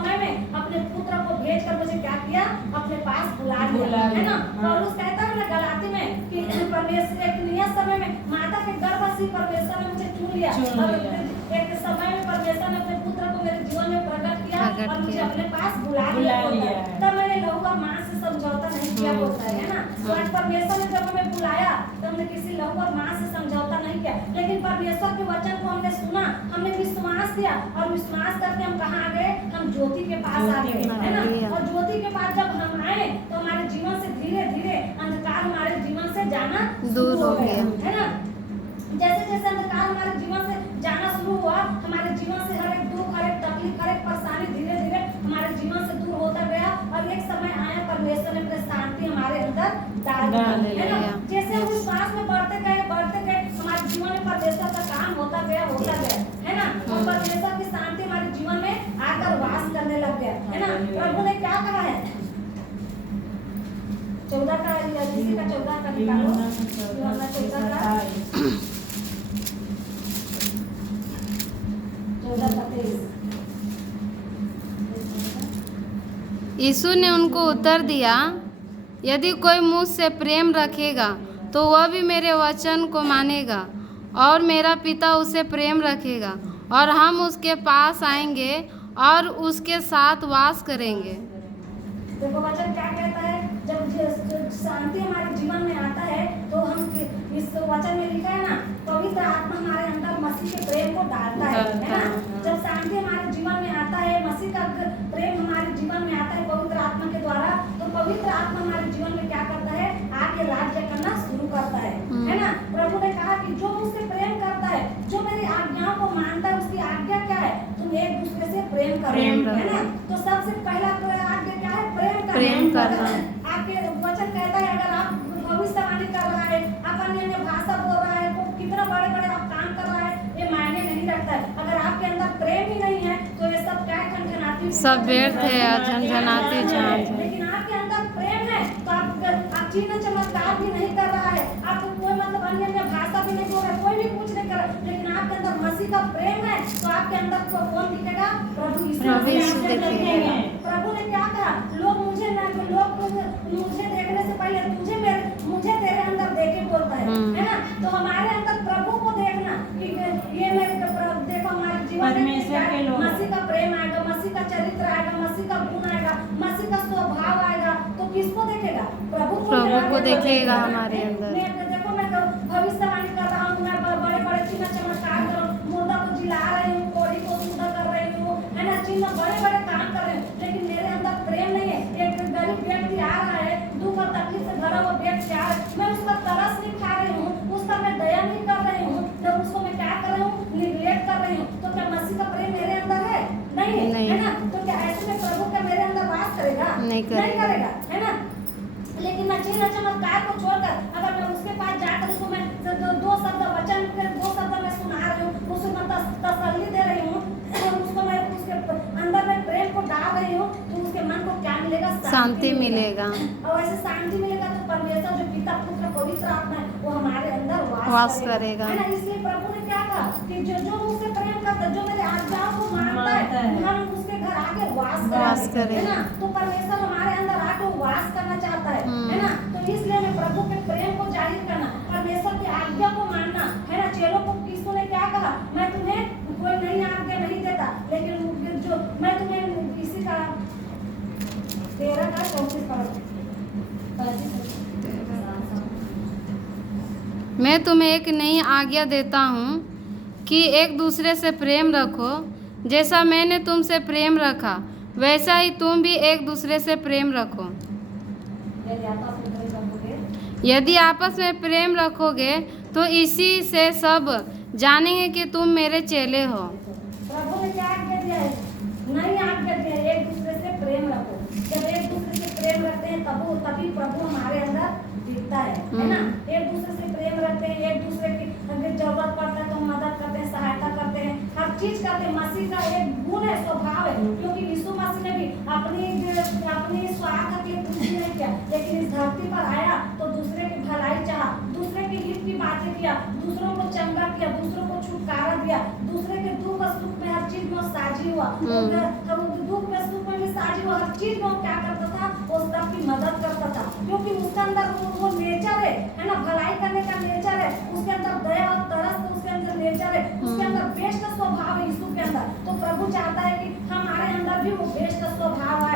समय में अपने पुत्र को भेजकर मुझे क्या किया, अपने पास बुला लिया, है ना। पौलुस कहता है ना गलाती में कि परमेश्वर एक नियत समय में माता के गर्भ से परमेश्वर ने मुझे चुन लिया और एक समय में परमेश्वर ने अपने पुत्र को मेरे जीवन में प्रकट किया और मुझे अपने पास बुला लिया। तब मैंने लहू और मांस से समझौता नहीं किया बोलता है ना। तो आज परमेश्वर ने जब हमें बुलाया तो हमने किसी लहू और मांस से समझौता नहीं किया, लेकिन परमेश्वर के वचन को हमने सुना, हमने विश्वास किया और विश्वास करके हम कहाँ आ गए, हम ज्योति के पास आ गए, है ना। और ज्योति के पास जब हम आए तो हमारे जीवन से धीरे धीरे अंधकार हमारे जीवन से जाना दूर हो गया, है ना। जैसे जैसे अंधकार हमारे जीवन से जाना शुरू हुआ, हमारे जीवन से हर एक दुख, हर एक तकलीफ, हर एक परेशानी धीरे धीरे हमारे जीवन से दूर होता गया और एक समय आया परमेश्वर ने अपनी शांति हमारे अंदर डाल दी, है ना। जैसे हम विश्वास में बढ़ते गए हमारे जीवन में परमेश्वर का काम होता गया, है ना। और परमेश्वर की शांति हमारे जीवन में आकर वास करने लग गया, है ना। प्रभु ने क्या कहा है, 14 का 14 का निकालो, 14 का 23। यीशु ने उनको उत्तर दिया, यदि कोई मुझसे प्रेम रखेगा तो वह भी मेरे वचन को मानेगा और मेरा पिता उसे प्रेम रखेगा और हम उसके पास आएंगे और उसके साथ वास करेंगे। देखो वचन क्या कहता है, जब शांति हमारे जीवन में आता है तो हम इस वचन में लिखा है ना, पवित्र आत्मा हमारे अंदर मसीह के प्रेम को डालता है ना। जब शांति हमारे जीवन में आता है, मसीह का प्रेम हमारे जीवन में आता है पवित्र आत्मा के द्वारा, तो पवित्र आत्मा हमारे जीवन में क्या करता है, आके राज्य करना शुरू करता है ना। प्रभु ने कहा कि जो मुझसे प्रेम करता है, जो मेरी आज्ञाओं को मानता है, उसकी आज्ञा क्या है, तुम एक दूसरे से प्रेम करो, है ना। तो सबसे पहला आज्ञा क्या है, प्रेम करना। आपके वचन कहता है अगर आप भविष्यवाणी कर रहा है, आप अन्य भाषा बोल रहा है, तो कितना बड़े बड़े आप काम कर रहा है, ये मायने नहीं रखता है। अगर आपके अंदर प्रेम ही नहीं है तो ये सब क्या झनझनाती, सब व्यर्थ है, झनझनाती झांझ। लेकिन आपके अंदर प्रेम है तो आप चिन्ह चमत्कार भी नहीं कर रहा है, आप कोई मतलब अन्य भाषा भी नहीं बोल रहा है, कोई भी कुछ नहीं कर रहा, लेकिन आपके अंदर मसीह का प्रेम है तो आपके अंदर कौन दिखेगा, प्रभु यीशु दिखेगा। प्रभु ने क्या कहा, लोग मुझे देखने से पहले मुझे तेरे अंदर देखे बोलता है ना। तो हमारे अंदर प्रभु को देखना कि ये मेरे देखो हमारे जीवन में मसीह का प्रेम आएगा, मसीह का चरित्र आएगा, मसीह का गुण आएगा, मसीह का स्वभाव आएगा, तो किसको देखेगा, प्रभु को देखेगा हमारे अंदर। देखो मैं भविष्यवाणी कर रहा हूँ, मैं बड़े बड़े चिन्ह चमत्कार कर रहा हूँ, मुर्दा को जिला रही हूँ, कोढ़ी को सुंदर कर रही हूँ, है ना, चिन्ह बड़े बड़े काम कर रहे हैं, लेकिन मेरे अंदर प्रेम नहीं है। एक गरीब व्यक्ति आ रहा है, दुख और तकलीफ से भरा हुआ व्यक्ति आ रहा है, मैं उसका तरस नहीं खा रही हूँ, उस पर मैं दया नहीं कर रही हूँ, जब उसको मैं क्या कर रही हूँ, निग्लेक्ट कर रही हूँ, तो क्या मसीह का प्रेम मेरे अंदर है, नहीं है ना। तो क्या ऐसे में प्रभु का मेरे अंदर वास करेगा, नहीं करेगा, है ना। लेकिन मैं चिन्ह चमत्कार को छोड़कर अगर मैं उसके पास जाकर उसको मैं दो शब्द वचन के 2 शब्द मैं सुना रही हूँ, उसको मैं तसल्ली दे रही हूँ, उसको मैं उसके अंदर में प्रेम को डाल रही हूँ, तो उसके मन को क्या मिलेगा, शांति मिलेगा। और ऐसे शांति मिलेगा तो परमेश्वर जो पिता पुत्र पवित्र आत्मा है वो हमारे अंदर वास करेगा, है ना। इसलिए प्रभु ने क्या कहा कि जो मुझसे प्रेम करता है, जो मेरे आज्ञाओं को मानता है, हम उसके घर आके वास करें, है ना। तो परमेश्वर हमारे अंदर आके वास करना चाहता है ना। तो इसलिए हमें प्रभु के प्रेम को जाहिर करना, परमेश्वर की आज्ञा को मानना, है ना। चेलों को यीशु ने क्या कहा, मैं तुम्हें कोई नई आज्ञा नहीं देता, लेकिन जो मैं तुम्हें इसी का 13 का 34 मैं तुम्हें एक नई आज्ञा देता हूँ कि एक दूसरे से प्रेम रखो, जैसा मैंने तुमसे प्रेम रखा वैसा ही तुम भी एक दूसरे से प्रेम रखो। यदि आपस में प्रेम रखोगे तो इसी से सब जानेंगे कि तुम मेरे चेले हो। प्रभु ने क्या आज्ञा दिया है, नई आज्ञा दिया है, एक दूसरे से प्रेम रखो। जब एक दूसरे से प्रेम रखते हैं तभी प्रभु हमारे अंदर दिखता है ना। एक दूसरे से प्रेम रखते हैं, एक दूसरे की जरूरत पड़ता है तो मदद करते हैं, सहायता करते हैं, हर चीज करते हैं। मसीह का एक गुण है, स्वभाव है, क्योंकि यीशु मसीह ने भी अपनी स्वार्थ के लिए कुछ नहीं किया, लेकिन इस धरती पर आया तो दूसरे की भलाई चाहा, दूसरे के हित की बातें किया, दूसरों को चंगा किया, दूसरों को छुटकारा दिया, दूसरे के दुख और सुख में हर चीज में वो साझी हुआ, हम दुख में सुख में भी साझी हुआ, हर चीज में वो क्या करता था, वो सबकी मदद करता था, क्योंकि उसके अंदर वो नेचर है ना, भलाई करने का नेचर है, उसके अंदर दया और तरस उसके अंदर नेचर है, उसके अंदर बेस्ट स्वभाव है यीशु के अंदर। तो प्रभु चाहता है कि हमारे अंदर भी वो बेस्ट स्वभाव